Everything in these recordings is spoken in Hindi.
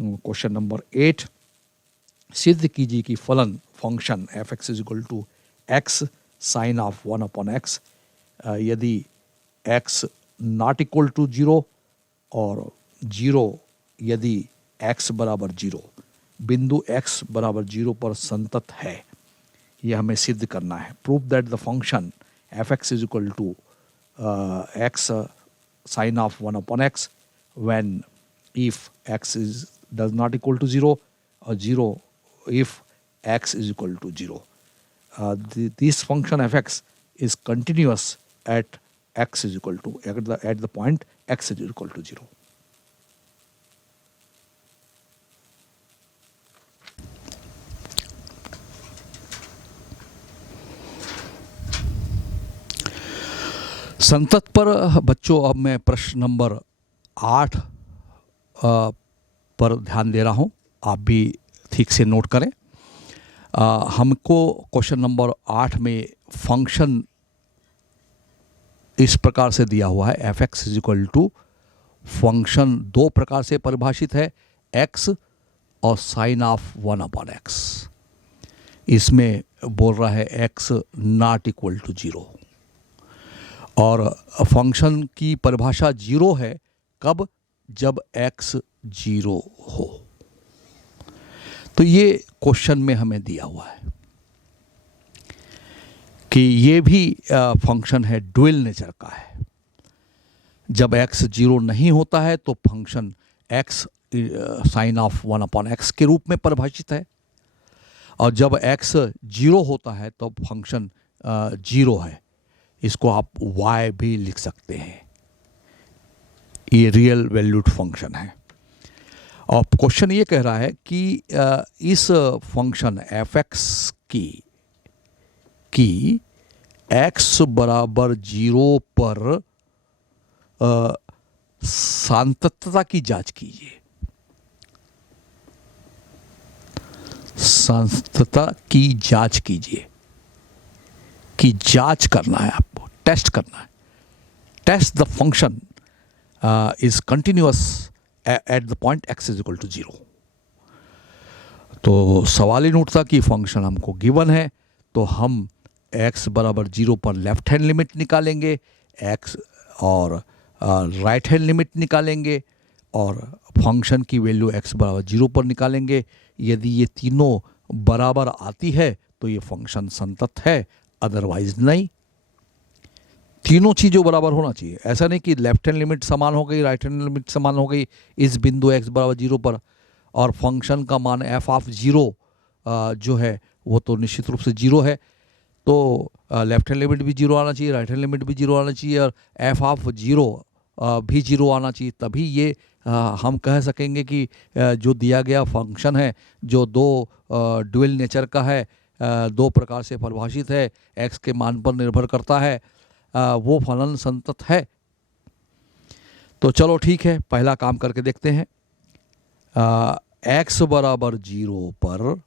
क्वेश्चन नंबर 8, सिद्ध कीजिए कि फलन function F X is equal to X sine of 1/x यदि x नॉट इक्वल टू 0 और 0 यदि x बराबर 0, बिंदु x बराबर 0 पर संतत है। यह हमें सिद्ध करना है। Prove that the function F X is equal to X sine of 1/x when if x is does not equal to 0 or 0 if x is equal to 0. This function f(x) is continuous at x is equal to at the point x is equal to 0. संतत पर बच्चों अब मैं प्रश्न नंबर 8 पर ध्यान दे रहा हूं, आप भी ठीक से नोट करें। हमको क्वेश्चन नंबर 8 में फंक्शन इस प्रकार से दिया हुआ है, F X is equal to function दो प्रकार से परिभाषित है, एक्स और साइन ऑफ 1/x। इसमें बोल रहा है एक्स नॉट इक्वल टू 0 और फंक्शन की परिभाषा 0 है कब, जब x 0 हो। तो ये क्वेश्चन में हमें दिया हुआ है कि ये भी फंक्शन है, ड्यूअल नेचर का है। जब x 0 नहीं होता है तो function x sign of 1/x के रूप में परिभाषित है, और जब x 0 होता है तो फंक्शन 0 है। इसको आप y भी लिख सकते हैं। ये रियल वैल्यूड फंक्शन है। और क्वेश्चन ये कह रहा है कि इस फंक्शन एफ एक्स की x बराबर 0 पर सांततता की जांच कीजिए। सांततता की जांच कीजिए, की जांच करना है आपको, टेस्ट करना है। Test the function is continuous at the point x is equal to 0। तो सवाल इन उठता कि फंक्शन हमको गिवन है, तो हम x बराबर 0 पर लेफ्ट हैंड लिमिट निकालेंगे, x और राइट हैंड लिमिट निकालेंगे, और फंक्शन की वैल्यू x बराबर 0 पर निकालेंगे। यदि ये तीनों बराबर आती है तो ये फंक्शन संतत है, अदरवाइज नहीं। तीनों चीज़ों बराबर होना चाहिए। ऐसा नहीं कि लेफ्ट हैंड लिमिट समान हो गई, राइट हैंड लिमिट समान हो गई इस बिंदु x बराबर 0 पर, और फंक्शन का मान f ऑफ 0 जो है वो तो निश्चित रूप से 0 है। तो लेफ्ट हैंड लिमिट भी 0 आना चाहिए, राइट हैंड लिमिट भी 0 आना चाहिए, और f ऑफ 0 भी 0 आना चाहिए। तभी ये हम कह सकेंगे कि जो दिया गया फंक्शन है, जो दो ड्यूअल नेचर का है, दो प्रकार से परिभाषित है, x के मान पर निर्भर करता है, वो फलन संतत है। तो चलो ठीक है, पहला काम करके देखते हैं। x बराबर 0 पर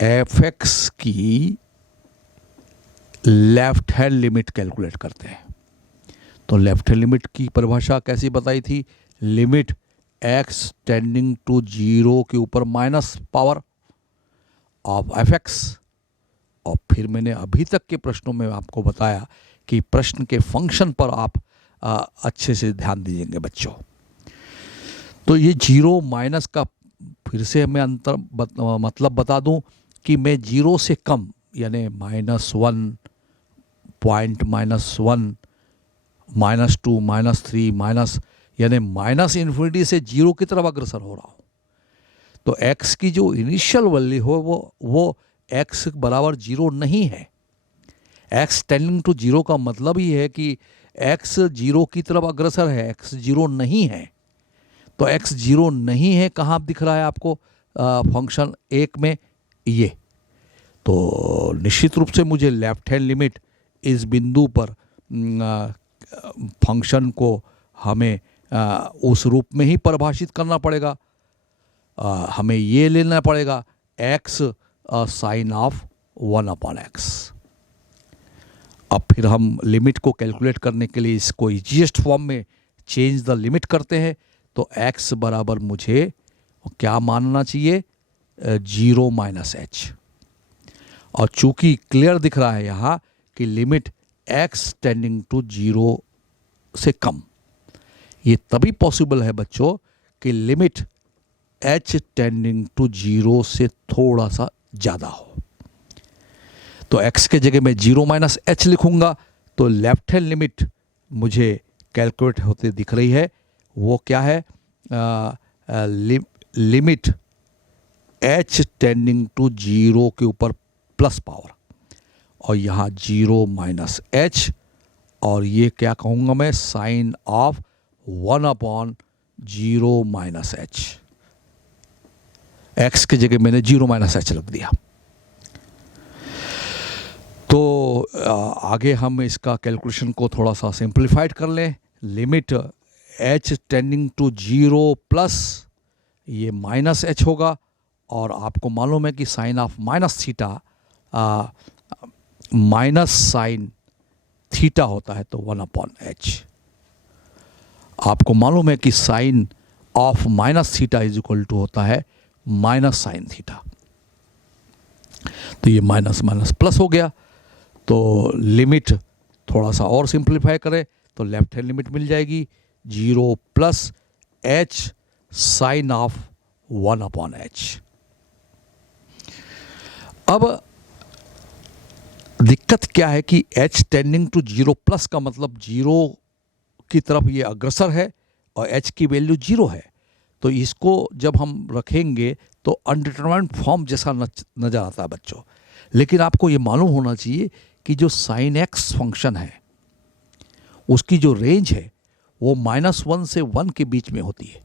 एफ एक्स की लेफ्ट हैंड लिमिट कैलकुलेट करते हैं। तो लेफ्ट हैंड लिमिट की परिभाषा कैसी बताई थी? लिमिट x टेंडिंग टू 0 के ऊपर minus power of F x. और फिर मैंने अभी तक के प्रश्नों में आपको बताया कि प्रश्न के फंक्शन पर आप अच्छे से ध्यान दीजिएंगे बच्चों। तो ये 0 माइनस का फिर से मैं अंतर मतलब बता दूं कि मैं 0 से कम यानी -1 पॉइंट -1 -2 -3 माइनस यानी माइनस इन्फिनिटी से 0 की तरफ अग्रसर हो रहा हूँ। तो x की जो इनिशियल वैल्यू हो वो x बराबर 0 नहीं है। x टेंडिंग टू 0 का मतलब ही है कि x 0 की तरफ अग्रसर है, x 0 नहीं है। तो x 0 नहीं है, कहाँ दिख रहा है आपको? फंक्शन 1 में ये। तो निश्चित रूप से मुझे लेफ्ट हैंड लिमिट इस बिंदु पर फंक्शन को हमें उस रूप में ही परिभाषित करना पड़ेगा। हमें ये लेना पड़ेगा x साइन ऑफ 1/x। अब फिर हम लिमिट को कैलकुलेट करने के लिए इसको इजीएस्ट फॉर्म में चेंज द लिमिट करते हैं। तो तो x बराबर मुझे क्या मानना चाहिए, 0 माइनस एच। और चूंकि क्लियर दिख रहा है यहाँ कि लिमिट x टेंडिंग टू 0 से कम, ये तभी पॉसिबल है बच्चों कि लिमिट h टेंडिंग टू 0 से थोड़ा सा ज़्यादा हो। तो x के जगह में 0 माइनस एच लिखूंगा, तो लेफ्ट हैंड लिमिट मुझे कैलकुलेट होते दिख रही है। वो क्या है, लिमिट h टेंडिंग टू 0 के ऊपर प्लस पावर, और यहाँ 0 माइनस एच, और ये क्या कहूँगा मैं, sine of 1/0 minus H. x की जगह मैंने 0 माइनस एच लिख दिया। तो आगे हम इसका कैलकुलेशन को थोड़ा सा सिंप्लीफाइड कर लें। Limit h tending to 0 plus ये माइनस एच होगा, और आपको मालूम है कि sine of minus theta minus sine theta होता है, तो 1/h। आपको मालूम है कि sine of minus theta is equal to होता है माइनस साइन थीटा। तो ये माइनस माइनस प्लस हो गया। तो लिमिट थोड़ा सा और सिंप्लीफाई करें तो लेफ्ट हैंड लिमिट मिल जाएगी 0 plus h sign of 1/h। अब दिक्कत क्या है कि h टेंडिंग टू 0 प्लस का मतलब 0 की तरफ ये अग्रसर है और h की वैल्यू 0 है। तो इसको जब हम रखेंगे तो अनडिटरमाइंड फॉर्म जैसा नजर आता है बच्चों। लेकिन आपको ये मालूम होना चाहिए कि जो साइन x फंक्शन है उसकी जो रेंज है वो -1 से 1 के बीच में होती है।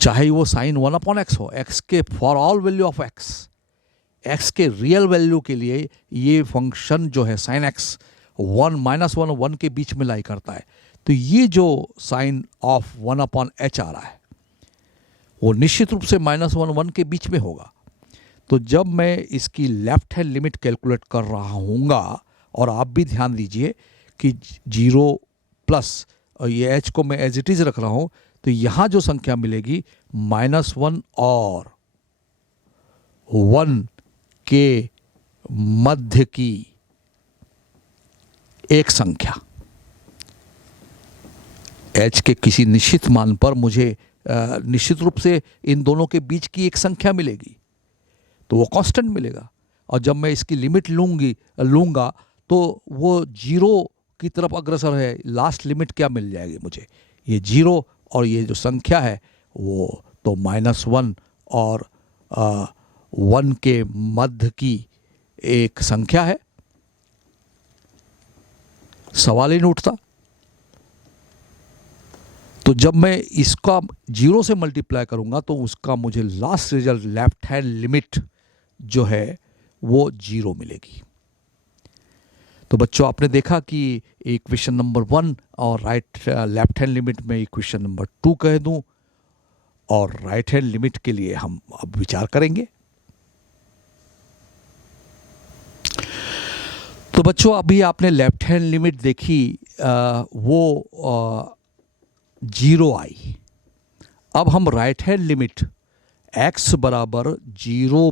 चाहे वो साइन 1/x हो, x के for all value of x के रियल वैल्यू के लिए ये फंक्शन जो है साइन x 1 और 1 के बीच में लाई करता है। तो ये जो साइन ऑफ 1/h आ रहा है वो निश्चित रूप से -1 के बीच में होगा। तो जब मैं इसकी लेफ्ट हैंड लिमिट कैलकुलेट कर रहा हूँगा, और आप भी ध्यान दीजिए कि 0 प्लस और ये h को मैं एज इट इज रख रहा हूँ, तो यहाँ जो संख्या मिलेगी -1 और 1 के मध्य की एक संख्या, h के किसी निश्चित मान पर मुझे निश्चित रूप से इन दोनों के बीच की एक संख्या मिलेगी, तो वो कांस्टेंट मिलेगा। और जब मैं इसकी लिमिट लूँगा तो वो 0 की तरफ अग्रसर है। लास्ट लिमिट क्या मिल जाएगी मुझे, ये 0 और ये जो संख्या है वो तो -1 और 1 के मध्य की एक संख्या है। सवाल ही नहीं उठता। तो जब मैं इसका 0 से मल्टीप्लाई करूंगा तो उसका मुझे last result left hand limit जो है वो 0 मिलेगी। तो बच्चों आपने देखा कि इक्वेशन नंबर 1 और लेफ्ट हैंड लिमिट में इक्वेशन नंबर 2 कह दूं, और राइट हैंड लिमिट के लिए हम अब विचार करेंगे। तो बच्चों अभी आपने लेफ्ट हैंड लिमिट देखी, वो 0 आई। अब हम राइट हैंड लिमिट x बराबर 0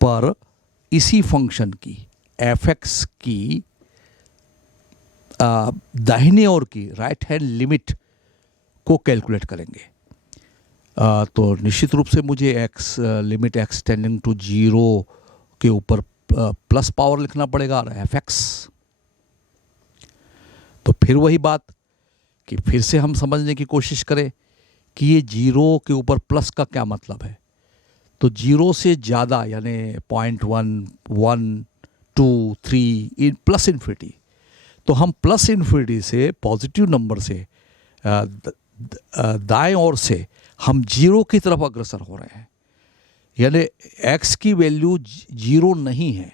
पर इसी फंक्शन की f(x) की दाहिने ओर की राइट हैंड लिमिट को कैलकुलेट करेंगे। तो निश्चित रूप से मुझे लिमिट x टेंडिंग टू 0 के ऊपर प्लस पावर लिखना पड़ेगा और f(x). तो फिर वही बात कि फिर से हम समझने की कोशिश करें कि ये 0 के ऊपर प्लस का क्या मतलब है। तो 0 से ज़्यादा यानी 0.1, 1, 2, 3 प्लस इन्फिनिटी, तो हम प्लस इन्फिनिटी से पॉजिटिव नंबर से दाएं ओर से हम 0 की तरफ अग्रसर हो रहे हैं। यानी x की वैल्यू 0 नहीं है,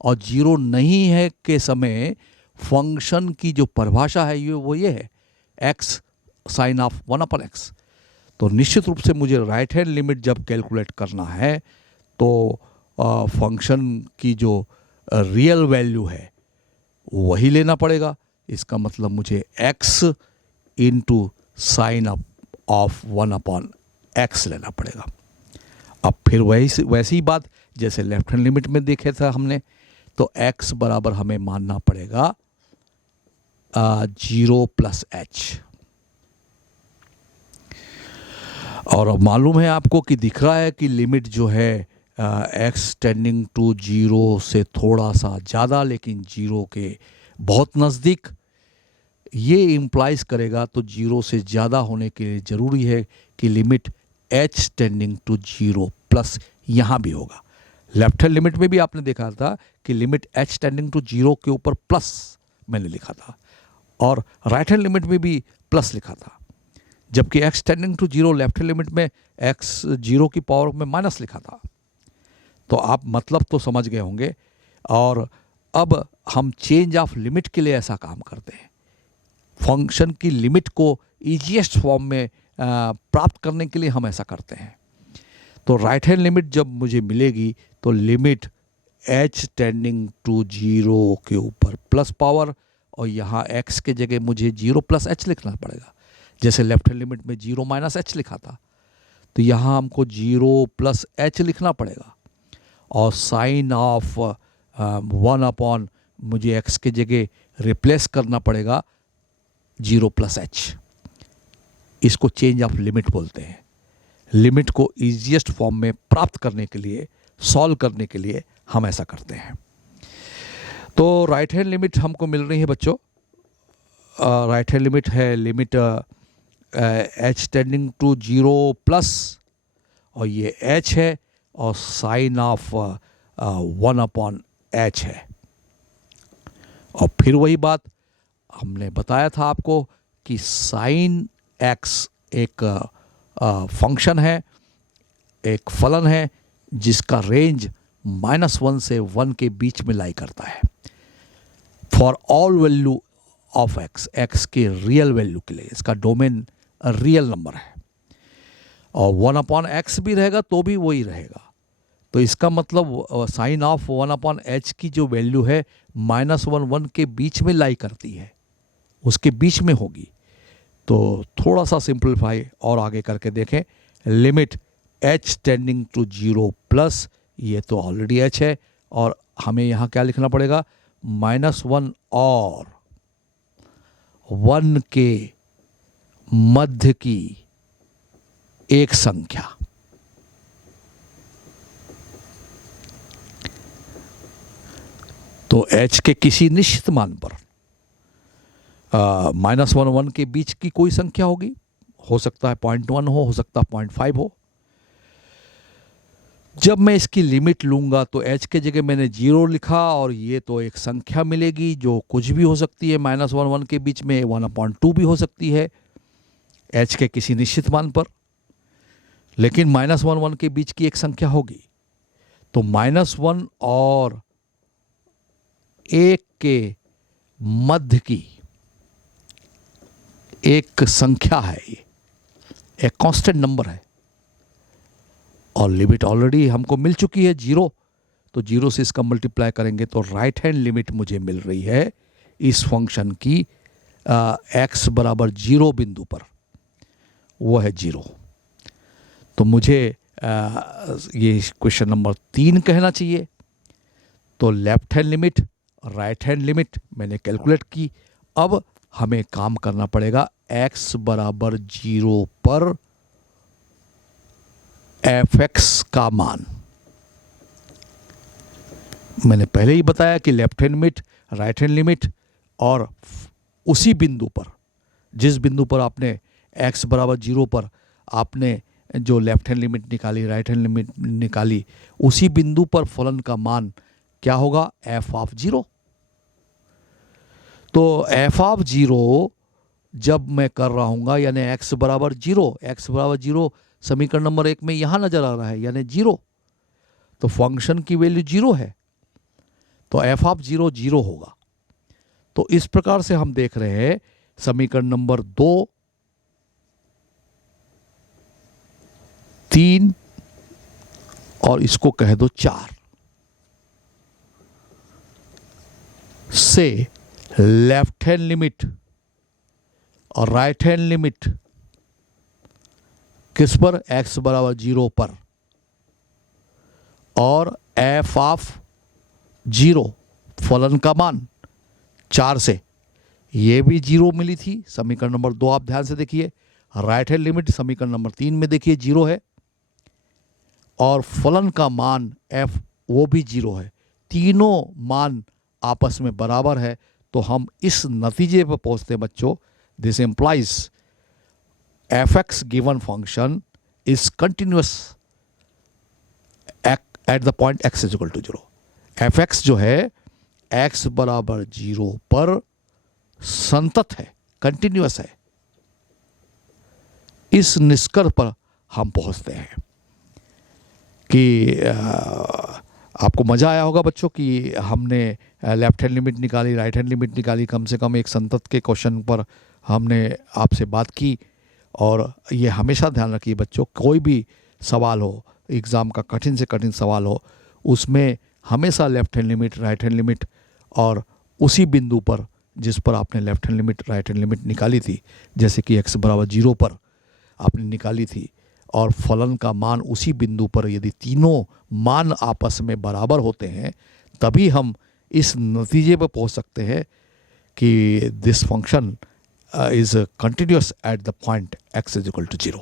और 0 नहीं है के समय फंक्शन की जो परिभाषा है ये है x साइन ऑफ 1/x। तो निश्चित रूप से मुझे राइट हैंड लिमिट जब कैलकुलेट करना है तो फंक्शन की जो रियल वैल्यू है वही लेना पड़ेगा। इसका मतलब मुझे x into sine of 1/x लेना पड़ेगा। अब फिर वैसी ही बात जैसे लेफ्ट हैंड लिमिट में देखे था हमने, तो x बराबर हमें मानना पड़ेगा 0 प्लस h। और अब मालूम है आपको कि दिख रहा है कि लिमिट जो है x टेंडिंग टू 0 से थोड़ा सा ज़्यादा लेकिन 0 के बहुत नज़दीक, ये इम्प्लाइज करेगा तो 0 से ज़्यादा होने के लिए ज़रूरी है कि limit h tending to 0 plus यहाँ भी होगा। लेफ्ट हैंड लिमिट में भी आपने देखा था कि लिमिट h टेंडिंग टू 0 के ऊपर प्लस मैंने लिखा था और राइट हैंड लिमिट में भी प्लस लिखा था, जबकि x tending to 0 left hand limit में x 0 की पावर में माइनस लिखा था। तो आप मतलब तो समझ गए होंगे। और अब हम चेंज ऑफ लिमिट के लिए ऐसा काम करते हैं, फंक्शन की लिमिट को ईजीएस्ट फॉर्म में प्राप्त करने के लिए हम ऐसा करते हैं। तो राइट हैंड लिमिट जब मुझे मिलेगी तो लिमिट h टेंडिंग टू 0 के ऊपर प्लस पावर, और यहाँ x के जगह मुझे 0 प्लस h लिखना पड़ेगा। जैसे लेफ्ट हैंड लिमिट में 0 माइनस h लिखा था, तो यहाँ हमको 0 प्लस h लिखना पड़ेगा। और साइन ऑफ 1 मुझे x के जगह रिप्लेस करना पड़ेगा 0 प्लस h। इसको चेंज ऑफ लिमिट बोलते हैं। लिमिट को ईजीएस्ट फॉर्म में प्राप्त करने के लिए, सॉल्व करने के लिए हम ऐसा करते हैं। तो राइट हैंड लिमिट हमको मिल रही है बच्चों। राइट हैंड लिमिट है limit h tending to 0 plus, और ये h है और साइन ऑफ 1/h है। और फिर वही बात हमने बताया था आपको कि साइन x एक फंक्शन है, एक फलन है जिसका रेंज -1 से 1 के बीच में लाई करता है for all value of x के रियल वैल्यू के लिए। इसका डोमेन रियल नंबर है और 1/x भी रहेगा तो भी वही रहेगा। तो इसका मतलब साइन ऑफ 1/h की जो वैल्यू है -1 1 के बीच में लाई करती है, उसके बीच में होगी। तो थोड़ा सा सिंपलीफाई और आगे करके देखें। Limit h tending to 0 plus, ये तो ऑलरेडी h है, और हमें यहाँ क्या लिखना पड़ेगा, -1 और 1 के मध्य की एक संख्या। तो h के किसी निश्चित मान पर -1 1 के बीच की कोई संख्या होगी, हो सकता है 0.1 हो सकता है 0.5 हो। जब मैं इसकी लिमिट लूंगा तो h के जगह मैंने 0 लिखा और ये तो एक संख्या मिलेगी जो कुछ भी हो सकती है, -1 1 के बीच में 1/2 भी हो सकती है h के किसी निश्चित मान पर, लेकिन -1 1 के बीच की एक संख्या होगी। तो -1 और 1 के मध्य की एक संख्या है, ये एक कांस्टेंट नंबर है, और लिमिट ऑलरेडी हमको मिल चुकी है 0। तो 0 से इसका मल्टीप्लाई करेंगे तो राइट हैंड लिमिट मुझे मिल रही है इस फंक्शन की x बराबर 0 बिंदु पर, वो है 0। तो मुझे ये क्वेश्चन नंबर 3 कहना चाहिए। तो left hand limit, right hand limit मैंने कैलकुलेट की। अब हमें काम करना पड़ेगा x बराबर 0 पर f(x) का मान। मैंने पहले ही बताया कि left hand limit, right hand limit, और उसी बिंदु पर, जिस बिंदु पर आपने x बराबर 0 पर आपने जो लेफ्ट हैंड लिमिट निकाली, राइट हैंड लिमिट निकाली, उसी बिंदु पर फलन का मान क्या होगा, f(0). तो f(0) जब मैं कर रहा हूँगा यानी x बराबर 0, समीकरण नंबर 1 में यहाँ नजर आ रहा है यानी 0, तो फंक्शन की वैल्यू 0 है, तो f(0) 0 होगा। तो इस प्रकार से हम देख रहे हैं समीकरण नंबर 2, 3 और इसको कह दो 4 से लेफ्ट हैंड लिमिट और राइट हैंड लिमिट किस पर, x बराबर 0 पर, और f ऑफ 0 फलन का मान 4 से, ये भी 0 मिली थी। समीकरण नंबर 2 आप ध्यान से देखिए, राइट हैंड लिमिट समीकरण नंबर 3 में देखिए 0 है, और फलन का मान f वो भी 0 है। तीनों मान आपस में बराबर है, तो हम इस नतीजे पर पहुंचते हैं बच्चों, this implies fx given function is continuous at the point x is equal to 0। fx जो है x बराबर 0 पर संतत है, कंटिन्यूअस है। इस निष्कर्ष पर हम पहुंचते हैं कि आपको मज़ा आया होगा बच्चों कि हमने लेफ्ट हैंड लिमिट निकाली, राइट हैंड लिमिट निकाली, कम से कम एक संतत के क्वेश्चन पर हमने आपसे बात की। और ये हमेशा ध्यान रखिए बच्चों, कोई भी सवाल हो, एग्ज़ाम का कठिन से कठिन सवाल हो, उसमें हमेशा left hand limit, right hand limit और उसी बिंदु पर जिस पर आपने left hand limit, right hand limit निकाली थी, जैसे कि x बराबर 0 पर आपने निकाली थी, और फलन का मान उसी बिंदु पर, यदि तीनों मान आपस में बराबर होते हैं, तभी हम इस नतीजे पर पहुंच सकते हैं कि this function is continuous at the point x is equal to 0।